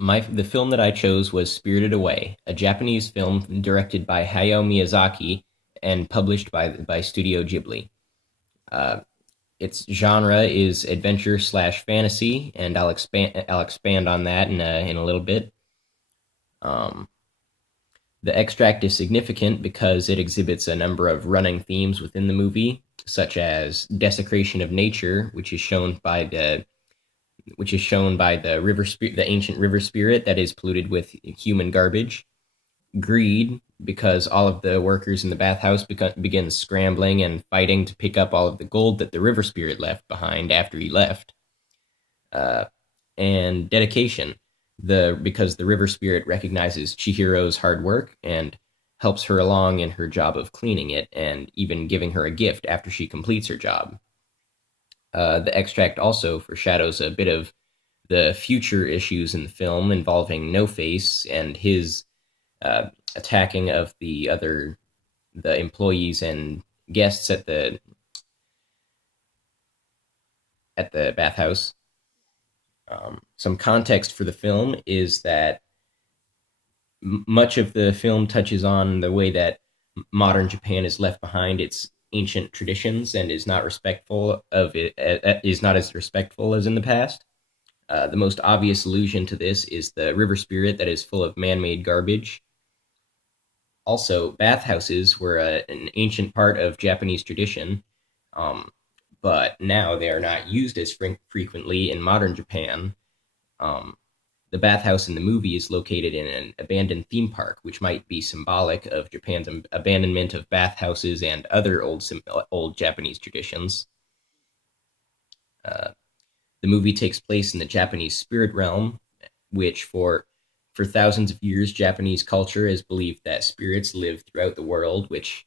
The film that I chose was Spirited Away, a Japanese film directed by Hayao Miyazaki and published by Studio Ghibli. Uh, its genre is adventure slash fantasy, and I'll expand on that in a little bit. Um, the extract is significant because it exhibits a number of running themes within the movie, such as desecration of nature, which is shown by the ancient river spirit that is polluted with human garbage. Greed, because all of the workers in the bathhouse begin scrambling and fighting to pick up all of the gold that the river spirit left behind after he left. Uh, and dedication, because the river spirit recognizes Chihiro's hard work and helps her along in her job of cleaning it, and even giving her a gift after she completes her job. The extract also foreshadows a bit of the future issues in the film involving No Face and his attacking of the employees and guests at the bathhouse. Some context for the film is that much of the film touches on the way that modern Japan is left behind its ancient traditions and is not as respectful as in the past. The most obvious allusion to this is the river spirit that is full of man-made garbage. Also, bathhouses were an ancient part of Japanese tradition, um, but now they are not used as frequently in modern Japan. Um, the bathhouse in the movie is located in an abandoned theme park, which might be symbolic of Japan's abandonment of bathhouses and other old Japanese traditions. Uh, the movie takes place in the Japanese spirit realm, which for thousands of years Japanese culture has believed that spirits live throughout the world, which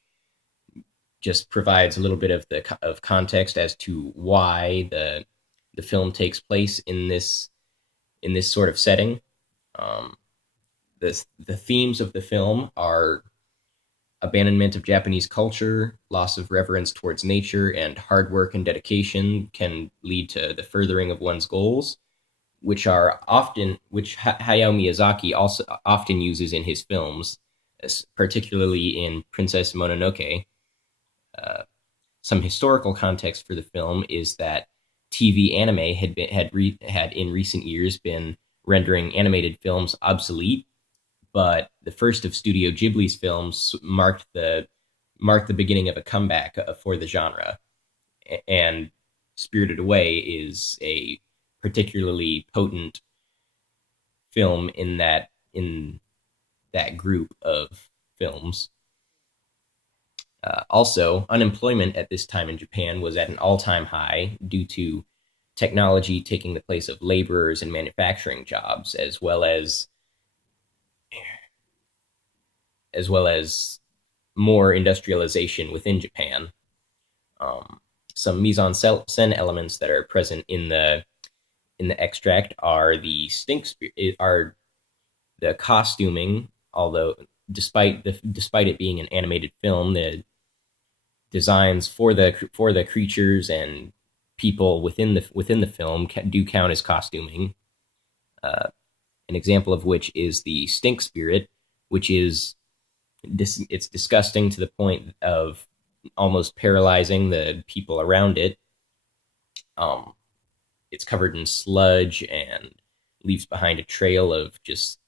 just provides a little bit of context as to why the film takes place in this sort of setting. Um, the themes of the film are abandonment of Japanese culture, loss of reverence towards nature, and hard work and dedication can lead to the furthering of one's goals, which Hayao Miyazaki also often uses in his films, particularly in Princess Mononoke. Uh, some historical context for the film is that TV anime had in recent years been rendering animated films obsolete, but the first of Studio Ghibli's films marked the beginning of a comeback for the genre, and Spirited Away is a particularly potent film in that group of films. Also, unemployment at this time in Japan was at an all-time high due to technology taking the place of laborers in manufacturing jobs, as well as more industrialization within Japan. Um, some mise en scène elements that are present in the extract are the costuming. Although, despite it being an animated film, the designs for the creatures and people within the film do count as costuming. Uh, an example of which is the stink spirit, which is it's disgusting to the point of almost paralyzing the people around it. Um, it's covered in sludge and leaves behind a trail of just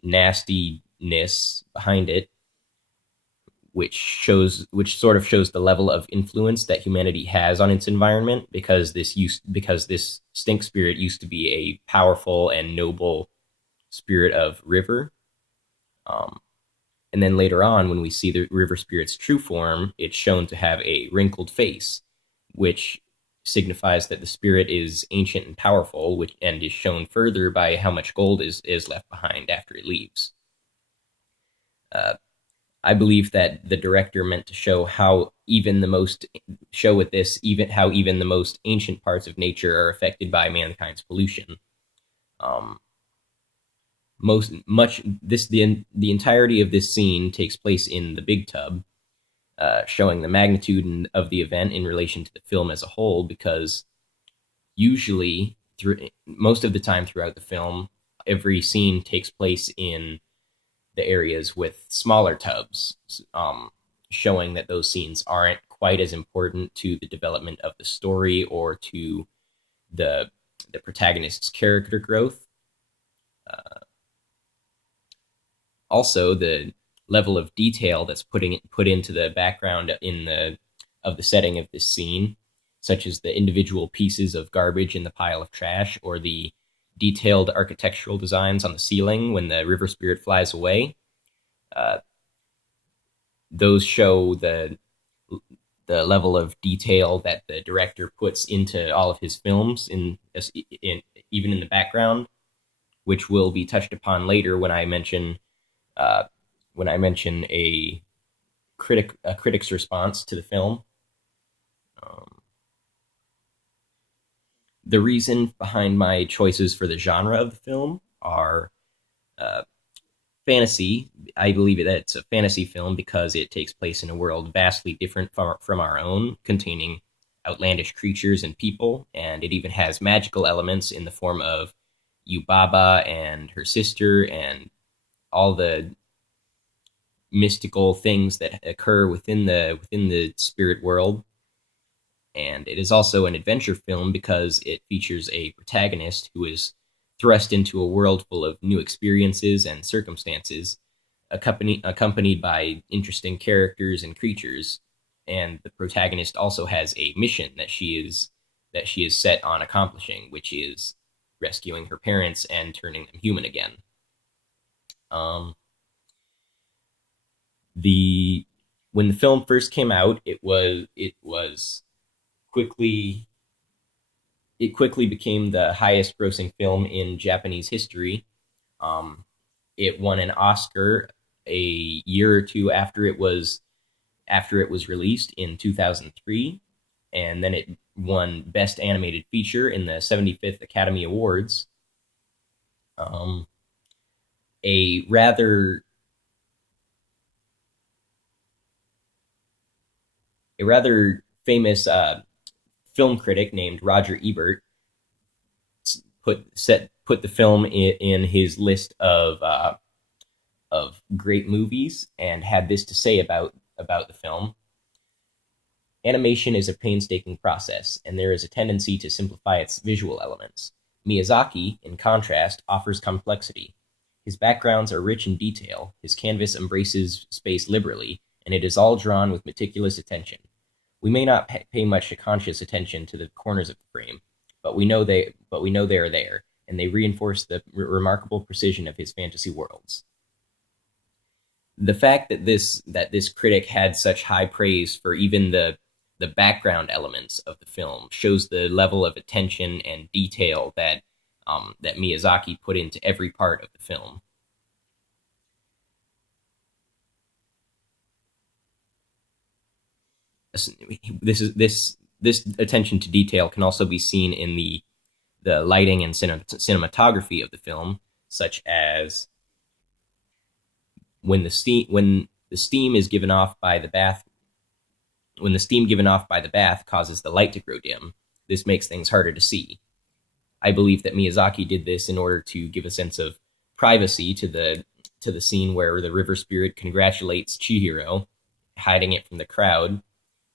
nastiness behind it, which sort of shows the level of influence that humanity has on its environment, because this stink spirit used to be a powerful and noble spirit of river. Um, and then later on, when we see the river spirit's true form, it's shown to have a wrinkled face, which signifies that the spirit is ancient and powerful, and is shown further by how much gold is left behind after it leaves. Uh, I believe that the director meant to show even the most ancient parts of nature are affected by mankind's pollution. Um, most much this the entirety of this scene takes place in the big tub, showing the magnitude of the event in relation to the film as a whole. Because usually, most of the time throughout the film, every scene takes place in the areas with smaller tubs, showing that those scenes aren't quite as important to the development of the story or to the the protagonist's character growth. Uh, Also, the level of detail that's put into the background in the of the setting of this scene, such as the individual pieces of garbage in the pile of trash or the detailed architectural designs on the ceiling when the river spirit flies away. Uh, those show the level of detail that the director puts into all of his films in even in the background, which will be touched upon later uh, when I mention a critic's response to the film. Um, the reason behind my choices for the genre of the film are uh, fantasy. I believe that it's a fantasy film because it takes place in a world vastly different from our own, containing outlandish creatures and people, and it even has magical elements in the form of Yubaba and her sister and all the mystical things that occur within the spirit world. And it is also an adventure film because it features a protagonist who is thrust into a world full of new experiences and circumstances, accompanied by interesting characters and creatures. And the protagonist also has a mission that she is set on accomplishing, which is rescuing her parents and turning them human again. Um, the When the film first came out, quickly it quickly became the highest grossing film in Japanese history. Um, it won an Oscar a year or two after it was released in 2003, and then it won Best Animated Feature in the 75th Academy Awards. Um, a rather a rather famous film critic named Roger Ebert put the film in his list of great movies and had this to say about the film. Animation is a painstaking process, and there is a tendency to simplify its visual elements. Miyazaki, in contrast, offers complexity. His backgrounds are rich in detail, his canvas embraces space liberally, and it is all drawn with meticulous attention. We may not pay much conscious attention to the corners of the frame, but we know they are there, and they reinforce the remarkable precision of his fantasy worlds. The fact that this critic had such high praise for even the background elements of the film shows the level of attention and detail that Miyazaki put into every part of the film. This attention to detail can also be seen in the lighting and cinematography of the film, such as when the steam is given off by the bath when the steam given off by the bath causes the light to grow dim. This makes things harder to see. I believe that Miyazaki did this in order to give a sense of privacy to the scene where the river spirit congratulates Chihiro, hiding it from the crowd,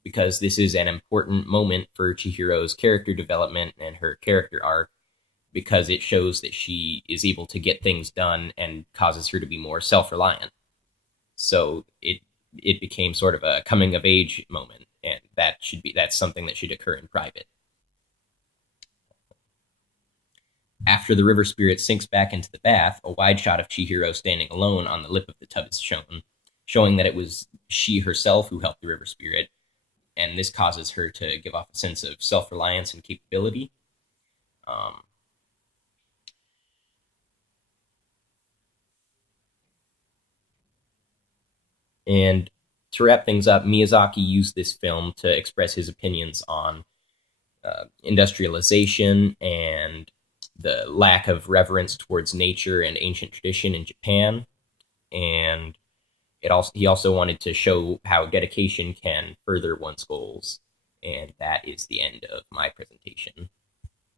because this is an important moment for Chihiro's character development and her character arc, because it shows that she is able to get things done and causes her to be more self-reliant. So it became sort of a coming of age moment, and that's something that should occur in private. After the river spirit sinks back into the bath, a wide shot of Chihiro standing alone on the lip of the tub is shown, showing that it was she herself who helped the river spirit, and this causes her to give off a sense of self-reliance and capability. Um, and to wrap things up, Miyazaki used this film to express his opinions on industrialization and the lack of reverence towards nature and ancient tradition in Japan. And he also wanted to show how dedication can further one's goals. And that is the end of my presentation.